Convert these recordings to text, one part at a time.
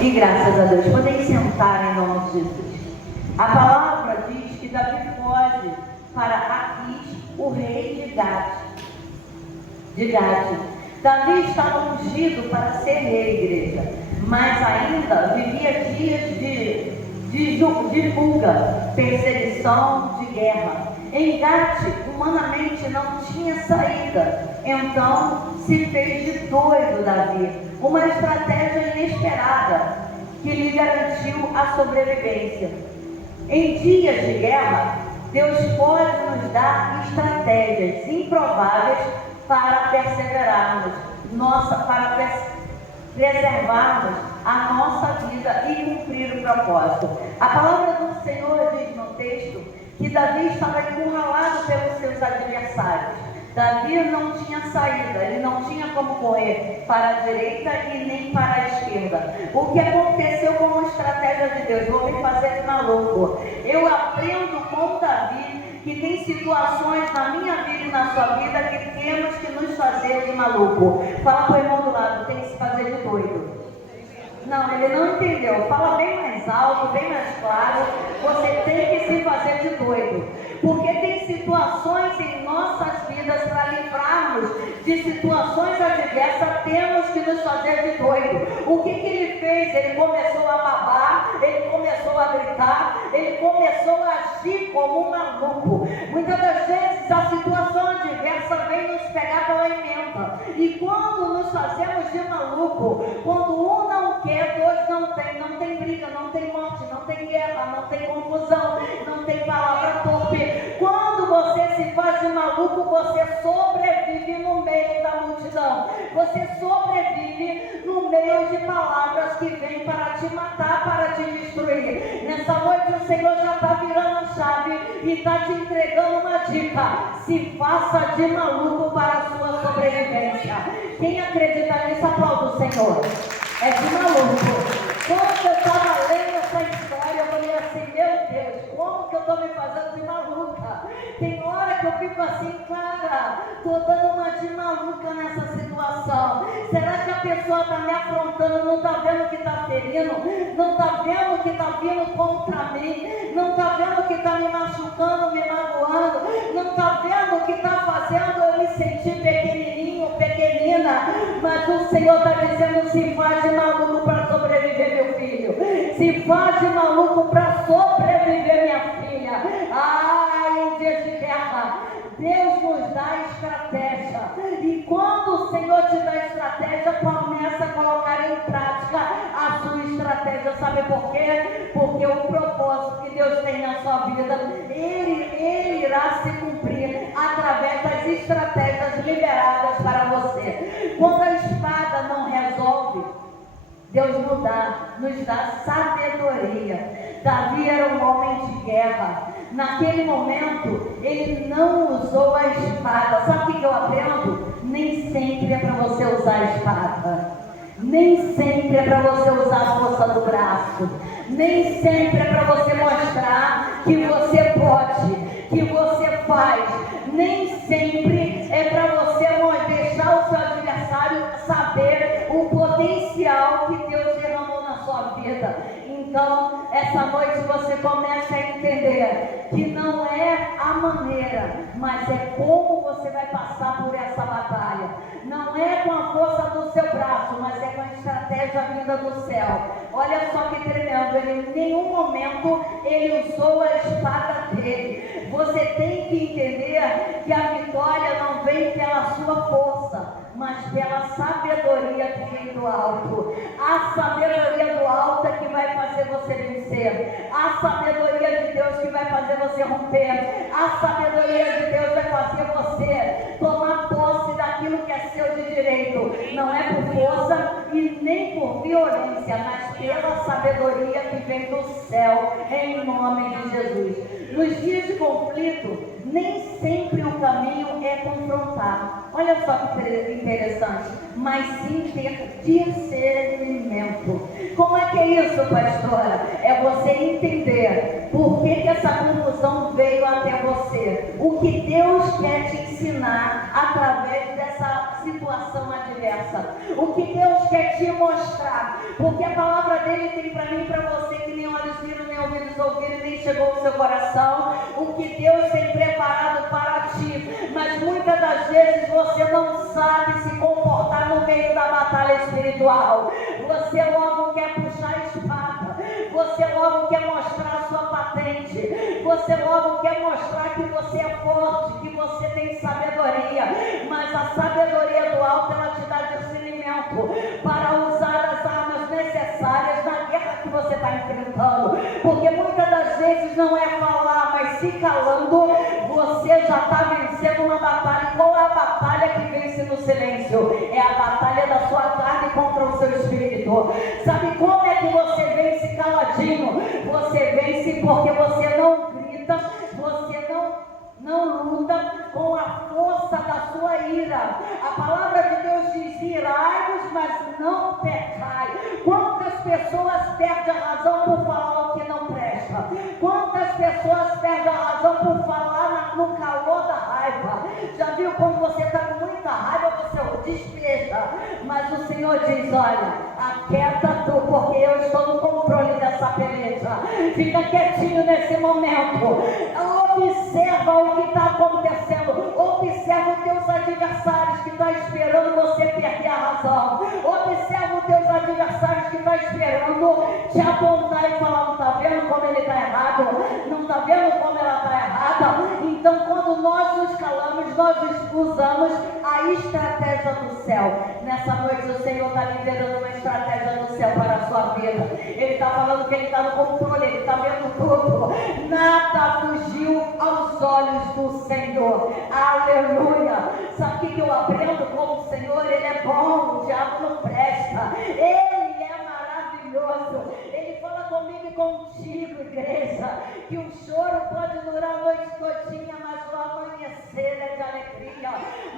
E graças a Deus. Podem sentar em nome de Jesus. A palavra diz que Davi foge para Aquis, o rei de Gade. Davi estava ungido para ser rei, igreja, mas ainda vivia dias de fuga, perseguição, de guerra. Em Gate, humanamente não tinha saída, então se fez de doido Davi, uma estratégia inesperada que lhe garantiu a sobrevivência. Em dias de guerra, Deus pode nos dar estratégias improváveis para perseverarmos, para preservarmos a nossa vida e cumprir o propósito. A palavra do Senhor diz no texto que Davi estava encurralado pelos seus adversários. Davi não tinha saída, ele não tinha como correr para a direita e nem para a esquerda. O que aconteceu como estratégia de Deus? Vou me fazer de maluco. Eu aprendo com Davi que tem situações na minha vida e na sua vida que temos que nos fazer de maluco. Fala para o irmão do lado, tem que se fazer de doido. Não, ele não entendeu. Fala bem mais alto, bem mais claro. Você tem que se fazer de doido. Porque tem situações em nossas vidas para livrarmos de situações adversas, temos que nos fazer de doido. O que ele fez? Ele começou a babar, ele começou a gritar, ele começou a agir como um maluco. Muitas das vezes a situação adversa vem nos pegar pela emenda. E quando nos fazemos de maluco, quando um não quer, dois não tem briga, não tem morte, não tem guerra, não tem confusão, não tem palavra torpe. Quando você se faz de maluco, você sobrevive no meio da multidão. Você sobrevive no meio de palavras que vêm para te matar, para te destruir. Nessa noite o Senhor já está virando a chave e está te entregando uma dica. Se faça de maluco para a sua sobrevivência. Quem acredita nisso, aplaude o Senhor. É de maluco. Quando eu estava lendo essa história, eu falei assim, meu Deus, como que eu estou me fazendo de maluca? Tem hora que eu fico assim, cara, estou dando uma de maluca nessa situação. Será que a pessoa está me afrontando, não está vendo que está ferindo, não está vendo que está vindo contra mim, não está vendo que está me machucando, me magoando, não está vendo que está fazendo eu me sentir pequenininho, pequenina, mas o Senhor está dizendo, se faz de maluco para sobreviver, meu filho, se faz de maluco para sobreviver, minha filha. Em dias de guerra, Deus nos dá estratégia, e quando o Senhor te dá estratégia, começa a colocar em prática a sua estratégia. Sabe por quê? Porque o propósito que Deus tem na sua vida, ele irá se cumprir através das estratégias liberadas para você. Quando a espada não resolve, Deus nos dá sabedoria. Davi era um homem de guerra. Naquele momento, ele não usou a espada. Sabe o que eu aprendo? Nem sempre é para você usar a espada. Nem sempre é para você usar a força do braço. Nem sempre é para você mostrar que você pode, que você faz. Nem sempre é para você deixar o seu adversário saber o potencial que Deus derramou na sua vida. Então, essa noite você começa a entender que não é a maneira, mas é como você vai passar por essa batalha. Não é com a força do seu braço, mas é com a estratégia vinda do céu. Olha só que tremendo, ele em nenhum momento ele usou a espada dele. Você tem que entender que a vitória não vem pela sua força, mas pela sabedoria que vem do alto. A sabedoria do alto é que vai fazer você vencer. A sabedoria de Deus que vai fazer você romper. A sabedoria de Deus vai fazer você tomar posse daquilo que é seu de direito. Não é por força e nem por violência, mas pela sabedoria que vem do céu, em nome de Jesus. Nos dias de conflito, nem sempre o caminho é confrontar. Olha só que interessante, mas sim ter discernimento. Como é que é isso, pastora? É você entender por que essa confusão veio até você. O que Deus quer te ensinar através dessa situação adversa. O que Deus quer te mostrar. Porque a palavra palavra dele tem para mim e para você que nem olhos viram, nem ouvidos ouviram, nem chegou ao seu coração, o que Deus tem preparado para ti. Mas muitas das vezes você não sabe se comportar no meio da batalha espiritual. Você logo quer puxar a espada, você logo quer mostrar a sua patente, você logo quer mostrar que você é forte, que você tem sabedoria. Mas a sabedoria do alto, ela te dá discernimento para usar as armas necessárias na guerra que você está enfrentando. Porque muitas das vezes não é falar, mas se calando, você já está vencendo uma batalha. Qual é a batalha que vence no silêncio? É a batalha da sua carne contra o seu espírito. Sabe como é que você vence caladinho? Você vence porque você não grita, você não luta com a força da sua ira. A palavra de Deus diz: irai-vos, mas não pecai. Quantas pessoas perdem a razão por falar o que não presta? Quantas pessoas perdem a razão por falar no calor da raiva? Já viu quando você está com muita raiva, você o despeja? Mas o Senhor diz: olha, aquieta tu, porque eu estou no controle dessa peleja. Fica quietinho nesse momento. Observa o que está acontecendo. Observa os teus adversários que estão esperando você perder a razão. Observa os teus adversários que estão esperando te apontar e falar: não está vendo como ele está errado? Não está vendo como ela está errada? Então, quando nós nos calamos, nós usamos a estratégia do céu. Nessa noite o Senhor está liberando uma estratégia do céu para a sua vida. Ele está falando que Ele está no controle, Ele está vendo tudo. Nada fugiu aos olhos do Senhor. Aleluia. Sabe o que eu aprendo com o Senhor? Ele é bom, o diabo não presta. Ele é maravilhoso. Ele fala comigo e contigo, igreja, que o choro pode durar a noite todinha, mas o amanhecer é de alegria.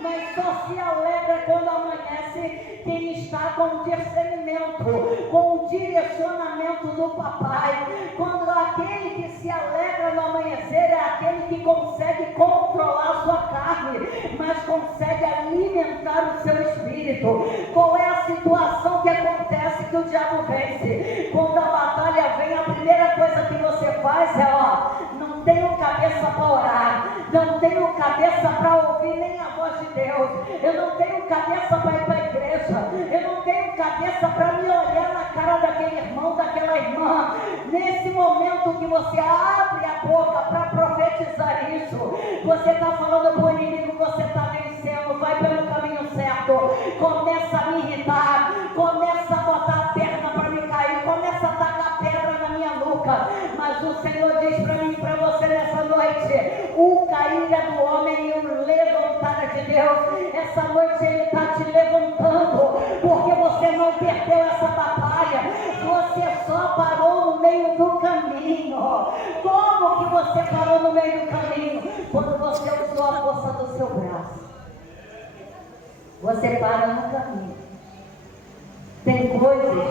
Mas só se alegra quando amanhece quem está com discernimento, com o direcionamento do papai. Quando aquele que se alegra no amanhecer é aquele que consegue controlar a sua carne, mas consegue alimentar o seu espírito. Qual é a situação que acontece que o diabo vence? Quando a batalha vem, a primeira coisa que você faz é: não tenho cabeça para orar, não tenho cabeça para ouvir nem a voz de Deus, eu não tenho cabeça para ir para a igreja, eu não tenho cabeça para me olhar na cara daquele irmão, daquela irmã. Nesse momento que você abre a boca para profetizar isso, você está falando para o inimigo: você está vencendo, vai pelo caminho certo. Começa a me irritar, começa a botar a perna para me cair, começa a tacar pedra na minha nuca. Mas o Senhor diz para mim e para você nessa noite: o cair é do homem e o levantar é de Deus. Essa noite Ele está te levantando, porque você não perdeu essa batalha, você só parou no meio do caminho. Como que você parou no meio do caminho? Quando você usou a força do seu braço. Você para no caminho. Tem coisas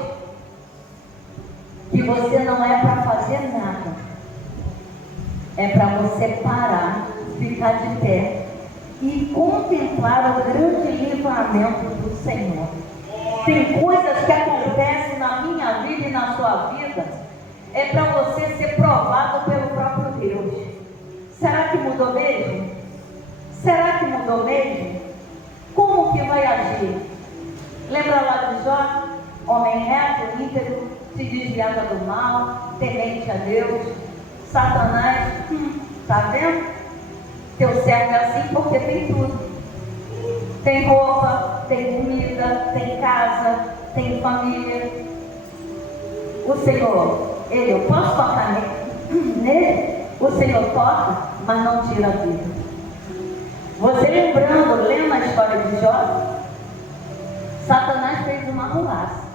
que você não é para fazer nada, é para você parar, ficar de pé e contemplar o grande livramento do Senhor. Tem coisas que acontecem na minha vida e na sua vida, é para você ser provado pelo próprio Deus. Será que mudou mesmo? Será que mudou mesmo? Como que vai agir? Lembra lá de Jó? Homem reto, íntegro, se desviava do mal, temente a Deus. Satanás, tá vendo? Teu servo é assim porque tem tudo. Tem roupa, tem comida, tem casa, tem família. O Senhor, eu posso tocar nele? O Senhor toca, mas não tira a vida. Você lendo a história de Jó, Satanás fez uma arruaça.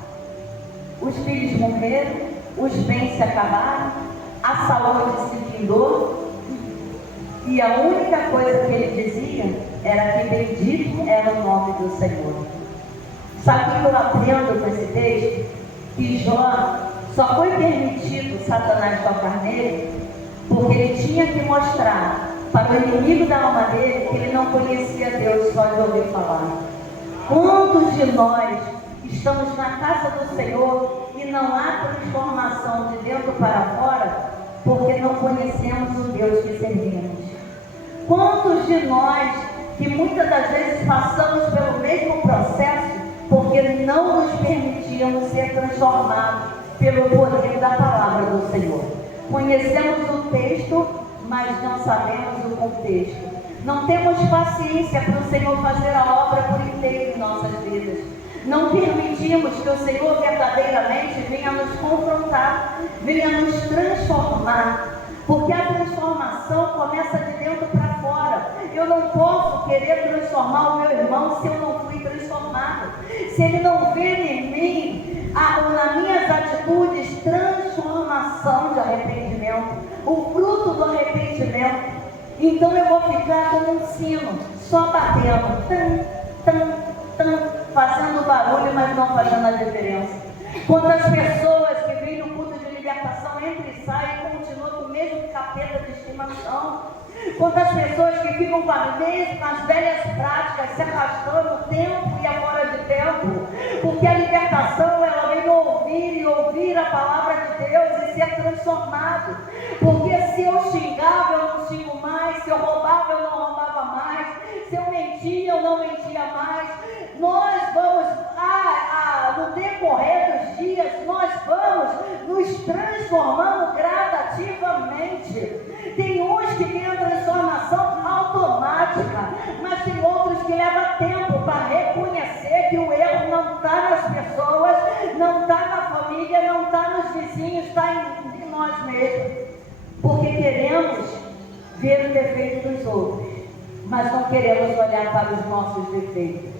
Os filhos morreram, os bens se acabaram, a saúde se findou, e a única coisa que ele dizia era que bendito era o nome do Senhor. Sabe o que eu aprendo com esse texto? Que Jó só foi permitido Satanás tocar nele porque ele tinha que mostrar para o inimigo da alma dele que ele não conhecia Deus só de ouvir falar. Quantos de nós estamos na casa do Senhor e não há porque não conhecemos o Deus que servimos. Quantos de nós que muitas das vezes passamos pelo mesmo processo porque não nos permitimos ser transformados pelo poder da palavra do Senhor? Conhecemos o texto, mas não sabemos o contexto. Não temos paciência para o Senhor fazer a obra por inteiro em nossas vidas. Não permitimos que o Senhor verdadeiramente venha nos confrontar, venha nos transformar. Porque a transformação começa de dentro para fora. Eu não posso querer transformar o meu irmão se eu não fui transformado. Se ele não vê em mim, nas minhas atitudes, transformação de arrependimento, o fruto do arrependimento, então eu vou ficar como um sino, só batendo, fazendo barulho, mas não fazendo a diferença. Quantas pessoas que vêm no culto de libertação entram e saem e continuam com o mesmo capeta de estimação. Quantas pessoas que ficam com as velhas práticas, se arrastando tempo e fora de tempo, porque a libertação ela vem ouvir a palavra de Deus e ser transformado. Porque se eu xingava, eu não xingo mais, se eu roubava, eu não roubava mais, se eu mentia, eu não mentia mais. Nós vamos, no decorrer dos dias, nós vamos nos transformando gradativamente. Tem uns que têm a transformação automática, mas tem outros que levam tempo para reconhecer que o erro não está nas pessoas, não está na família, não está nos vizinhos, está em nós mesmos. Porque queremos ver o defeito dos outros, mas não queremos olhar para os nossos defeitos.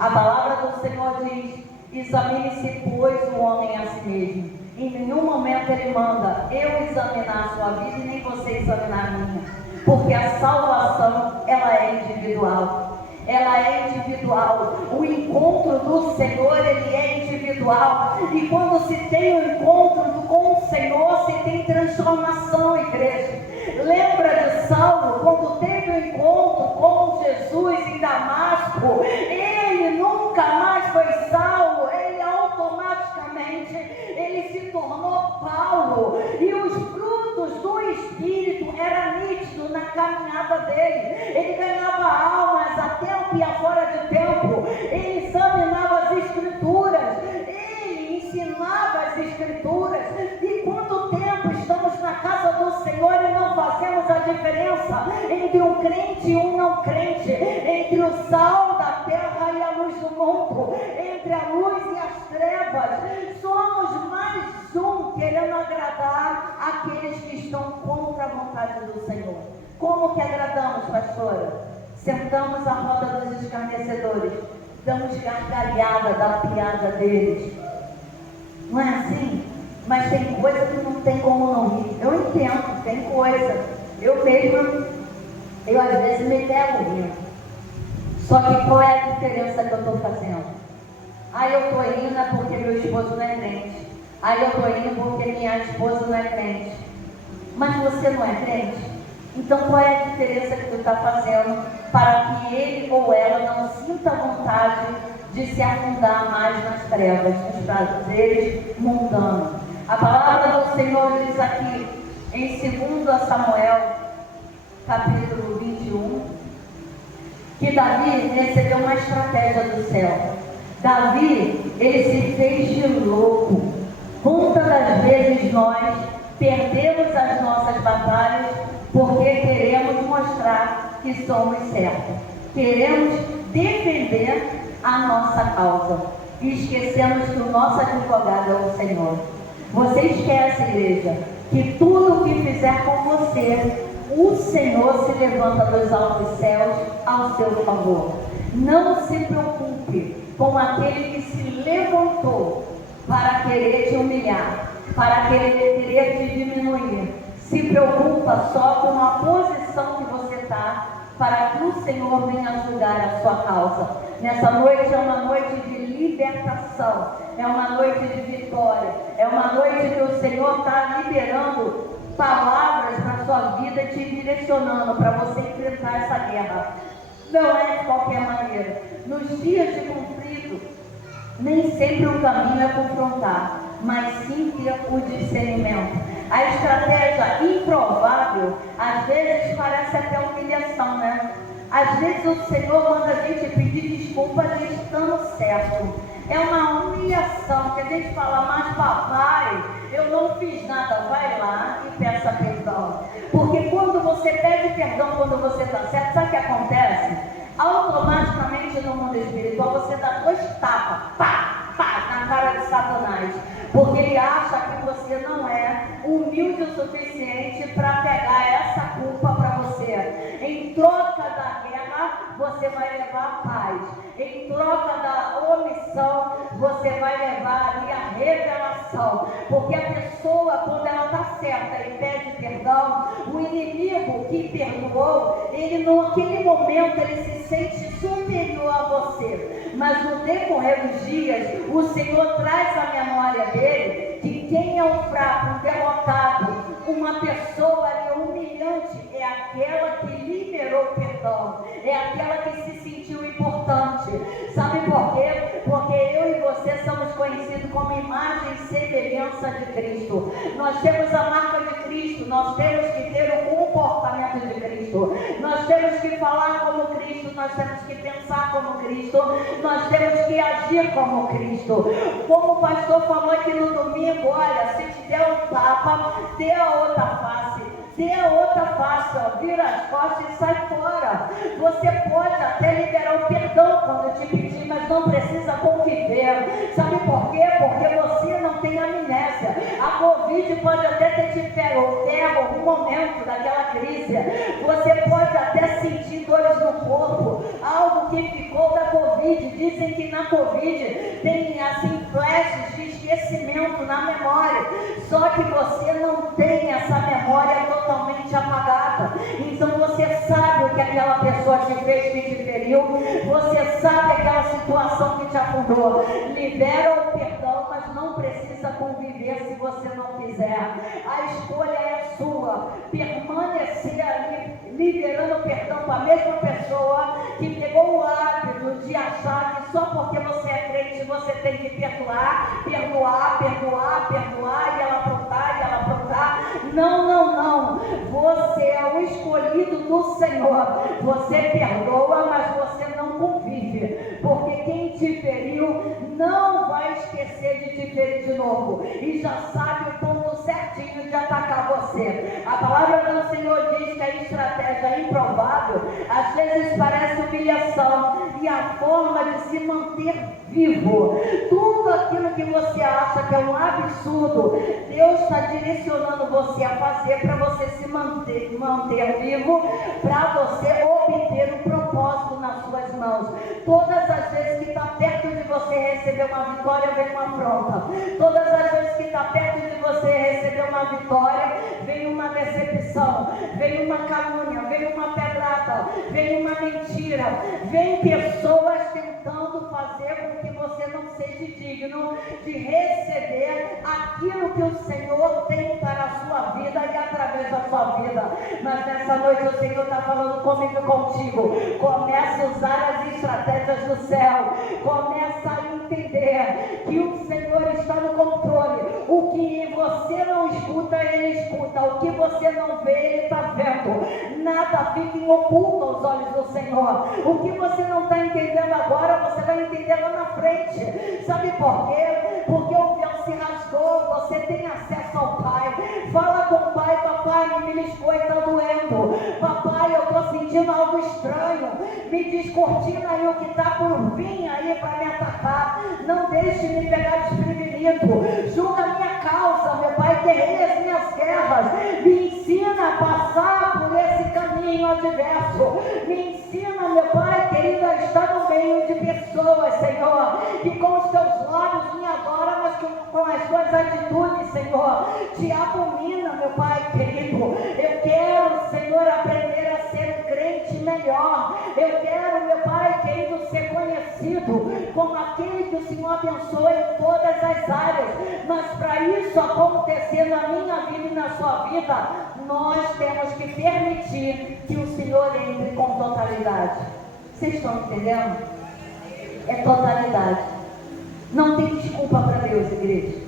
A palavra do Senhor diz: examine-se, pois, o homem a si mesmo. Em nenhum momento ele manda eu examinar a sua vida e nem você examinar a minha. Porque a salvação, ela é individual. Ela é individual. O encontro do Senhor, ele é individual. E quando se tem o encontro com o Senhor, se tem transformação, igreja. Lembra de Saulo, quando teve o encontro com Jesus em Damasco? Ele nunca mais foi Saulo, ele automaticamente, ele se tornou Paulo. E os frutos do Espírito eram nítidos na caminhada dele. Ele ganhava almas a tempo e a fora de tempo. Ele examinava as Escrituras, ele ensinava as Escrituras. E quanto tempo estamos na casa do Senhor e não fazemos a diferença entre um crente e um não crente, entre o sal da terra e a luz do mundo, entre a luz e as trevas. Somos mais um querendo agradar aqueles que estão contra a vontade do Senhor. Como que agradamos, pastora? Sentamos à roda dos escarnecedores, damos gargalhada da piada deles. Não é assim? Mas tem coisa que não tem como não rir. Eu entendo, tem coisa. Eu mesma, eu às vezes me pego rindo. Só que qual é a diferença que eu estou fazendo? Aí eu estou indo porque meu esposo não é crente. Aí eu estou indo porque minha esposa não é crente. Mas você não é crente? Então qual é a diferença que tu está fazendo para que ele ou ela não sinta vontade de se afundar mais nas trevas, nos prazeres mundanos? A palavra do Senhor diz aqui em 2 Samuel, capítulo 21, que Davi recebeu uma estratégia do céu. Davi, ele se fez de louco. Quantas das vezes nós perdemos as nossas batalhas porque queremos mostrar que somos certos. Queremos defender a nossa causa e esquecemos que o nosso advogado é o Senhor. Você esquece, igreja, que tudo o que fizer com você, o Senhor se levanta dos altos céus ao seu favor. Não se preocupe com aquele que se levantou para querer te humilhar, para querer te diminuir. Se preocupa só com a posição que você está, para que o Senhor venha julgar a sua causa. Nessa noite é uma noite de libertação, é uma noite de vitória, é uma noite que o Senhor está liberando palavras para a sua vida, te direcionando para você enfrentar essa guerra. Não é de qualquer maneira. Nos dias de conflito, nem sempre o caminho é confrontar. mas sim ter o discernimento. A estratégia improvável, às vezes parece até humilhação, né? Às vezes o Senhor manda a gente pedir desculpa estando certo. É uma humilhação que a gente fala, mas papai, eu não fiz nada. Vai lá e peça perdão. Porque quando você pede perdão, quando você está certo, sabe o que acontece? Automaticamente no mundo espiritual você dá 2 tapas, pá, pá, na cara de Satanás. Porque ele acha que você não é humilde o suficiente para pegar essa culpa para você. Em troca da guerra, você vai levar a paz. Em troca da omissão, você vai levar ali a revelação. Porque a pessoa, quando ela está certa e pede perdão, o inimigo que perdoou, ele naquele momento ele se sente superior a você. Mas no decorrer dos dias, o Senhor traz à memória dele que quem é o fraco, o derrotado, uma pessoa ali humilhante, é aquela que liberou o perdão, é aquela que se sentiu importante. Sabe por quê? Porque eu e você somos conhecidos como imagem e semelhança de Cristo. Nós temos a marca de Cristo, nós temos que ter o comportamento de Cristo, nós temos que falar como Cristo, nós temos que pensar como Cristo, nós temos que agir como Cristo. Como o pastor falou aqui no domingo, olha, se te der um tapa, dê a outra face. Dê a outra face, ó, vira as costas e sai fora. Você pode até liberar o perdão quando eu te pedir, mas não precisa conviver. Sabe por quê? Porque você não tem amnésia. A Covid pode até ter te pego algum momento daquela crise. Você pode até sentir dores no corpo, algo que ficou da Covid. Dizem que na Covid tem assim flashes de esquecimento na memória. Só que você não tem essa memória totalmente apagada. Então você sabe o que aquela pessoa te fez, que te feriu. Você sabe aquela situação que te afundou. Libera o perdão, mas não precisa conviver se você não quiser. A escolha é sua. Permanecer ali liberando perdão para a mesma pessoa que pegou o hábito de achar que só porque você é crente você tem que perdoar, perdoar, perdoar, perdoar, e ela aprontar, e ela aprontar. Não, não, não. Você é o escolhido do Senhor. Você perdoa, mas você não convive. Porque quem te feriu não vai esquecer de te ferir de novo. E já sabe o ponto certinho de atacar você. A palavra do Senhor diz que a estratégia improvável às vezes parece humilhação. E a forma de se manter vivo. Tudo aquilo que você acha que é um absurdo, Deus está direcionando você a fazer para você se manter vivo, para você obter um propósito nas suas mãos. Todas as vezes que está perto de você receber uma vitória, vem uma afronta. Todas as vezes que está perto de você receber uma vitória, vem uma decepção, vem uma calúnia, vem uma pedrada, vem uma mentira, vem pessoas tentando fazer com que você não seja digno de receber aquilo que o Senhor tem para a sua vida e através da sua vida. Mas nessa noite o Senhor está falando comigo e contigo. Começa a usar as estratégias do céu. Começa a entender que o Senhor está no controle. O que você não escuta, Ele escuta. O que você não vê, Ele está vendo. Nada fica em oculto aos olhos do Senhor. O que você não está entendendo agora, você vai entender lá na frente. Sabe por quê? Porque o véu se rasgou, você tem acesso ao Pai. Fala com o Pai: papai, me beliscou e está doendo. Papai, eu estou sentindo algo estranho. Me descortina aí o que está por vir aí para me atacar. Não deixe me pegar desprevenido. Julga a minha causa, meu Pai, guerreia as minhas guerras. Me ensina a passar por esse caminho adverso. Me ensina, meu Pai querido, a estar no meio de pessoas, Senhor, que com os teus lábios me adoram, mas com as tuas atitudes, Senhor, te abomina, meu Pai querido. Eu quero, Senhor, aprender a ser um crente melhor. Eu quero, meu Pai querido, ser conhecido como aquele que o Senhor abençoa em todas as áreas. Mas para isso acontecer na minha vida e na sua vida, nós temos que permitir que o Senhor entre com totalidade. Vocês estão entendendo? É totalidade. Não tem desculpa para Deus, igreja.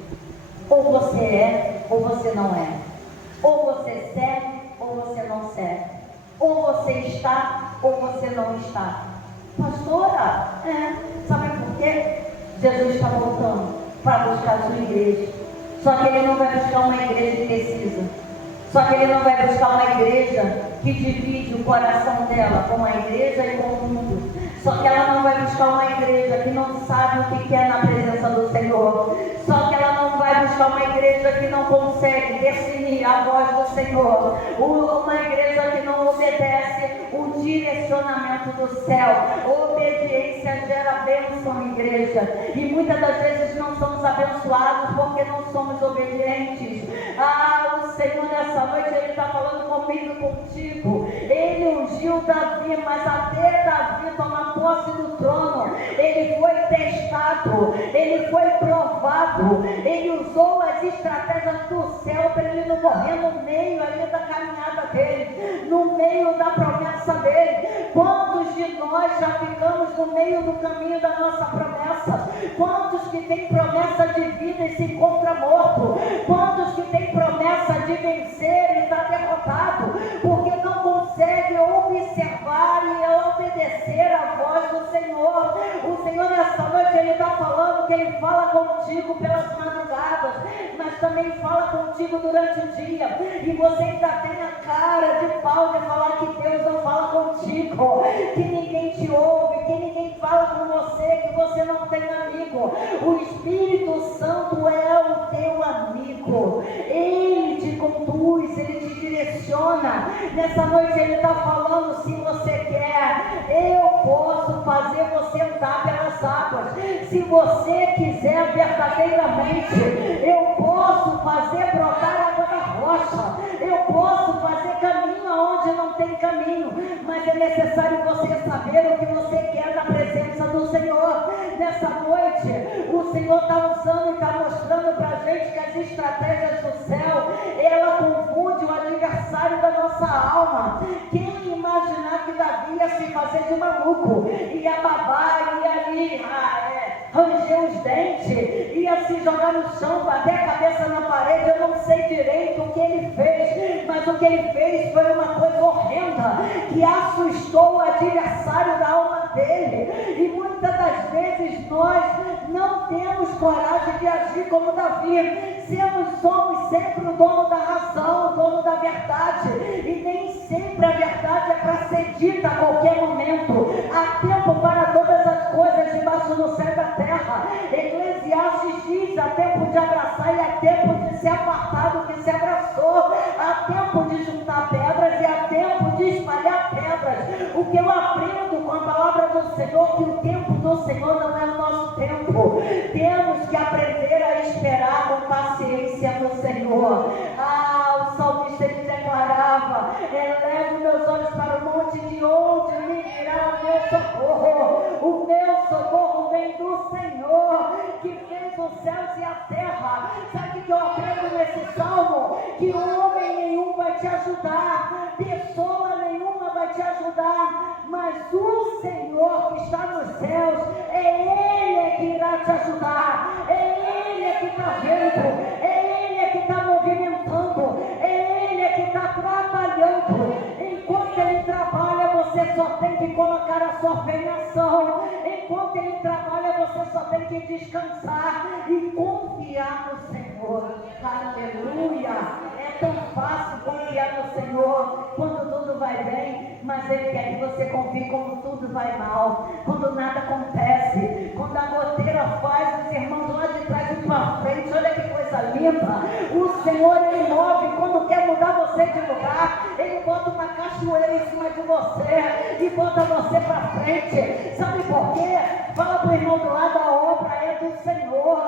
Ou você é, ou você não é. Ou você serve, ou você não serve. Ou você está, ou você não está. Pastora, sabe por quê? Jesus está voltando para buscar a sua igreja. Só que Ele não vai buscar uma igreja indecisa. Só que Ele não vai buscar uma igreja que divide o coração dela com a igreja e com o mundo. Só que ela não vai buscar uma igreja que não sabe o que quer na presença do Senhor. Só que ela não vai buscar uma igreja que não consegue discernir a voz do Senhor. Uma igreja que não obedece o direcionamento do céu. Obediência gera bênção, igreja. E muitas das vezes não somos abençoados porque não somos obedientes. O Senhor nessa noite, Ele está falando comigo e contigo. Ele ungiu Davi, mas até Davi tomar posse do trono, ele foi testado, ele foi provado, ele usou as estratégias do céu para ele não morrer no meio ali da caminhada dele, no meio da promessa dele. Quantos de nós já ficamos no meio do caminho da nossa promessa? Quantos que têm promessa de vida e se encontra morto? Quantos que têm promessa de vencer e está derrotado? Porque não consegue observar e obedecer a voz do Senhor. O Senhor nessa noite, Ele está falando que Ele fala contigo pelas madrugadas, mas também fala contigo durante o dia, e você ainda tem a cara de pau de falar que Deus não fala contigo, que ninguém te ouve, que ninguém fala com você, que você não tem amigo. O Espírito Santo é o teu amigo, Ele te conduz, Ele te direciona. Nessa noite Ele está falando: se você quer, eu posso fazer você andar pelas águas. Se você quiser verdadeiramente, eu posso fazer brotar água da rocha, eu posso fazer caminho aonde não tem caminho, mas é necessário você saber o que você quer na presença do Senhor. Nessa noite, o Senhor está usando e está mostrando para a gente que as estratégias do céu, ela confunde o adversário da nossa alma. Quem imaginar que Davi ia se fazer de maluco, ia babar, ia ali ranger os dentes, ia se jogar no chão, bater a cabeça na parede? Eu não sei direito o que ele fez, mas o que ele fez foi uma coisa horrenda, que assustou o adversário da alma dele. E muitas das vezes nós não temos coragem de agir como Davi. Somos sempre o dono da razão, o dono da verdade, e nem sempre a verdade é para ser dita a qualquer momento. Há tempo para todas as coisas debaixo do céu e da terra. Eclesiastes diz: há tempo de abraçar e há tempo de se apartar do que se abraçou. Há tempo de juntar pedras e há tempo de espalhar pedras. O que eu aprendo com a palavra do Senhor, que o tempo do Senhor não é o nosso tempo. Temos que aprender a esperar com paciência no Senhor. O salmista, ele declarava: elevo meus olhos para o monte, de onde me virá o meu socorro. O meu socorro vem do Senhor, que fez os céus e a terra. Sabe o que eu aprendo nesse salmo? Que homem nenhum vai te ajudar, pessoa nenhuma vai te ajudar, mas o Senhor que está nos céus, é Ele que irá te ajudar, é Ele que está vendo, é Ele que está movimentando, é Ele que está trabalhando. Enquanto Ele trabalha, você só tem que colocar a sua fé em ação. Enquanto Ele trabalha, você só tem que descansar e confiar no Senhor. Aleluia! É tão fácil confiar no Senhor quando tudo vai bem, mas Ele quer que você confie quando tudo vai mal, quando nada acontece, quando a goteira faz os irmãos lá de trás ir para frente. Olha que coisa linda! O Senhor, Ele move quando quer mudar você de lugar. Ele bota uma cachoeira em cima de você e bota você para frente. Sabe por quê? Fala para o irmão do lado: a obra é do Senhor.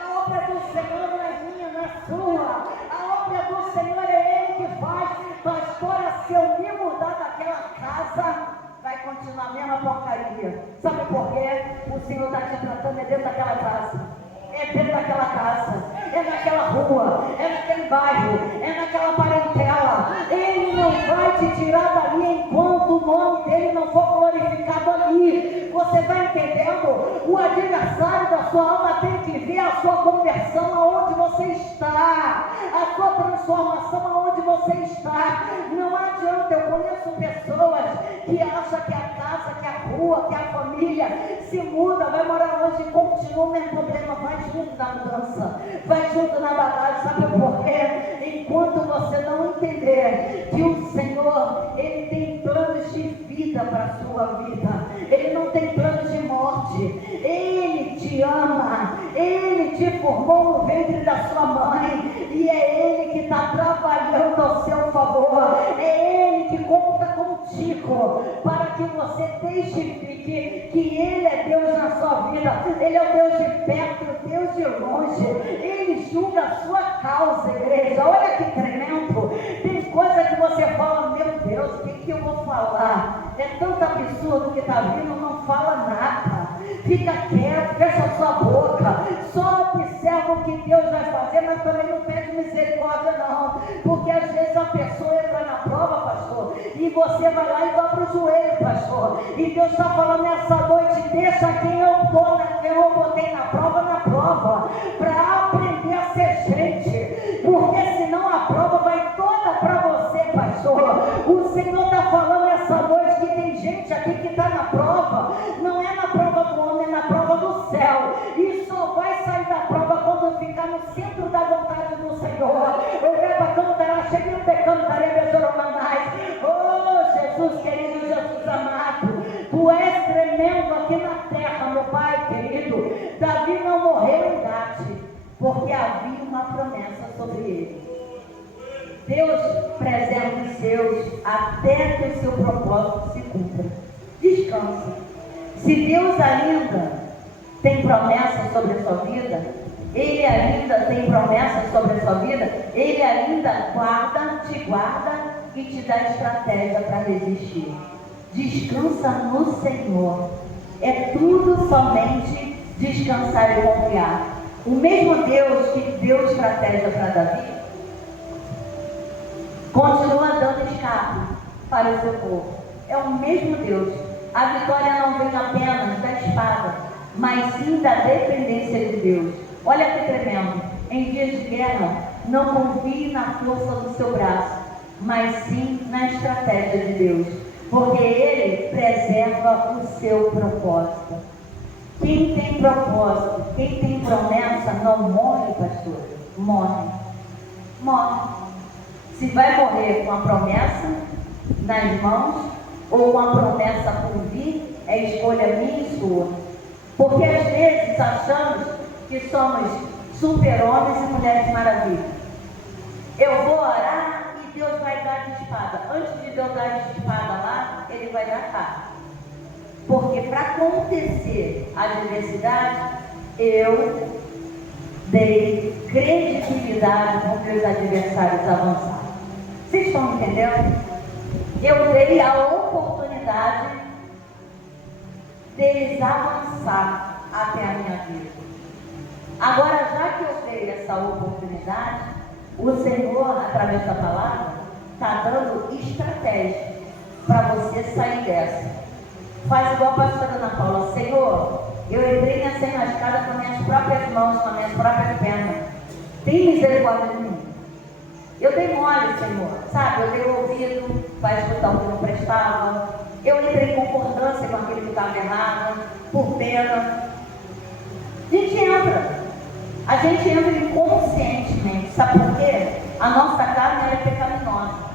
A obra do Senhor não é minha, não é sua. A obra do Senhor é Ele que faz. Pastora, se eu me mudar daquela casa, vai continuar a mesma porcaria. Sabe por quê? O Senhor está te tratando dentro daquela casa. É dentro daquela casa, é naquela rua, é naquele bairro, é naquela parentela. Ele não vai te tirar dali enquanto nome dele não for glorificado ali. Você está entendendo? O adversário da sua alma tem que ver a sua conversão aonde você está, a sua transformação aonde você está. Não adianta, eu conheço pessoas que acham que a casa, que a rua, que a família se muda, vai morar longe e continua o mesmo problema, vai junto na mudança, vai junto na bagagem. Sabe por quê? Enquanto você não entender que o Senhor, Ele tem planos de vida para a sua vida, Ele não tem planos de morte. Ele te ama, Ele te formou no ventre da sua mãe, e é Ele que está trabalhando ao seu favor, é Ele que conta contigo, para que você testifique que Ele é Deus na sua vida. Ele é o Deus de perto, o Deus de longe, Ele julga a sua causa, igreja. Olha que tremendo. Tem coisa que você fala, meu Deus, o que eu vou falar? É tanto absurdo que está vindo, não fala nada. Fica quieto, fecha a sua boca, só observa o que Deus vai fazer, mas também não pede misericórdia não, porque às vezes a pessoa entra na prova, pastor, e você vai lá e dobra o joelho, pastor, e Deus está falando nessa noite, deixa quem eu botei na prova, para aprender a ser gente, porque senão a prova vai toda para você, pastor. O Senhor está falando nessa noite que tem gente aqui que está na prova, não é na prova do homem, é na prova do céu, e só vai sair da prova quando ficar no centro da vontade do Senhor. Oh Jesus querido, Jesus amado, tu és tremendo aqui na terra, meu Pai querido. Davi não morreu em Gate, porque havia uma promessa sobre ele. Deus preserva os seus até que o seu propósito se cumpra. Descanse. Se Deus ainda tem promessa sobre a sua vida, Ele ainda tem promessa sobre a sua vida, Ele ainda te guarda e te dá estratégia para resistir. Descansa no Senhor. É tudo somente descansar e confiar. O mesmo Deus que deu estratégia para Davi, continua dando escape para o seu povo. É o mesmo Deus. A vitória não vem apenas da espada, mas sim da dependência de Deus. Olha que tremendo. Em dias de guerra, não confie na força do seu braço, mas sim na estratégia de Deus, porque Ele preserva o seu propósito. Quem tem propósito, quem tem promessa, não morre, pastor. Morre. Se vai morrer com a promessa nas mãos ou com a promessa por vir, é escolha minha e sua. Porque às vezes achamos que somos super-homens e mulheres maravilhas. Eu vou orar e Deus vai dar de espada. Antes de Deus dar de espada lá, Ele vai dar cá. Porque para acontecer a adversidade, eu dei credibilidade com meus adversários avançados. Vocês estão entendendo? Eu dei a oportunidade deles avançar até a minha vida. Agora, já que eu dei essa oportunidade, o Senhor, através da palavra, está dando estratégia para você sair dessa. Faz igual a pastora Ana Paula. Senhor, eu entrei nessa enrascada com minhas próprias mãos, com minhas próprias pernas. Tem misericórdia de mim. Eu dei mole, Senhor, sabe? Eu dei o ouvido para escutar o que não prestava. Eu entrei em concordância com aquele que estava errado, por pena. A gente entra inconscientemente. Sabe por quê? A nossa carne era pecaminosa.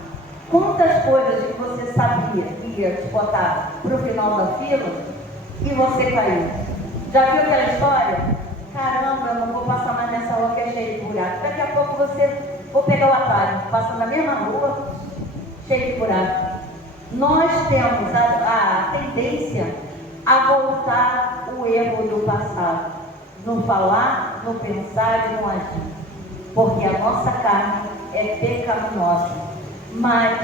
Quantas coisas que você sabia que ia te botar para o final da fila e você caiu? Já viu aquela história? Caramba, eu não vou passar mais nessa rua que é cheia de buraco. Daqui a pouco você vou pegar o atalho, passa na mesma rua, cheio de buraco. Nós temos a tendência a voltar o erro do passado, no falar, no pensar e no agir, porque a nossa carne é pecaminosa. Mas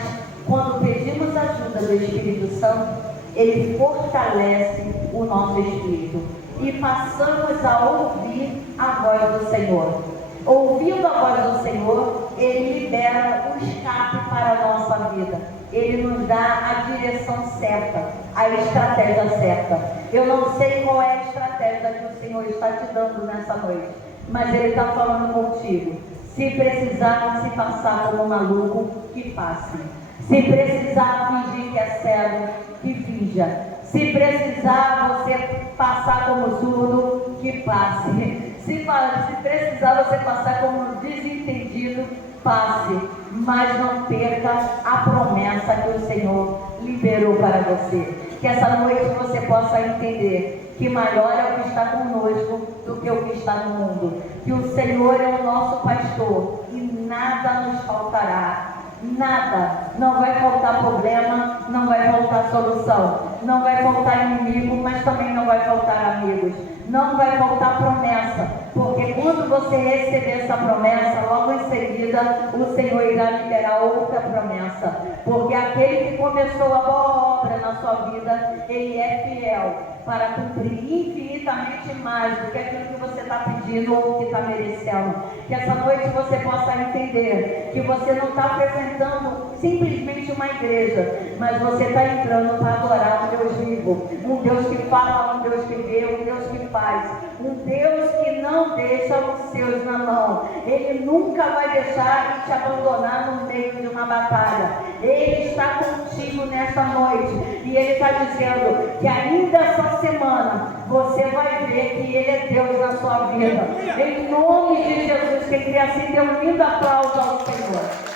quando pedimos ajuda do Espírito Santo, Ele fortalece o nosso espírito e passamos a ouvir a voz do Senhor. Ouvindo a voz do Senhor, Ele libera o escape para a nossa vida. Ele nos dá a direção direção certa, a estratégia certa. Eu não sei qual é a estratégia que o Senhor está te dando nessa noite, mas Ele está falando contigo. Se precisar se passar como maluco, que passe. Se precisar fingir que é cego, que finja. Se precisar você passar como surdo, que passe. Se precisar você passar como desentendido, passe. Mas não perca a promessa que o Senhor liberou para você. Que essa noite você possa entender que maior é o que está conosco do que o que está no mundo. Que o Senhor é o nosso pastor e nada nos faltará. Nada, não vai faltar problema, não vai faltar solução, não vai faltar inimigo, mas também não vai faltar amigos, não vai faltar promessa, porque quando você receber essa promessa, logo em seguida o Senhor irá liberar outra promessa, porque aquele que começou a boa obra na sua vida, Ele é fiel para cumprir infinitamente mais do que aquilo que você está pedindo ou que está merecendo. Que essa noite você possa entender que você não está apresentando simplesmente uma igreja, mas você está entrando para adorar um Deus vivo, um Deus que fala, um Deus que vê, um Deus que faz, um Deus que não deixa os seus na mão. Ele nunca vai deixar te abandonar no meio de uma batalha. Ele está contigo nessa noite e Ele está dizendo que ainda essa semana você vai ver que Ele é Deus na sua vida. Em nome de Jesus, quem crê assim, dê um lindo aplauso ao Senhor.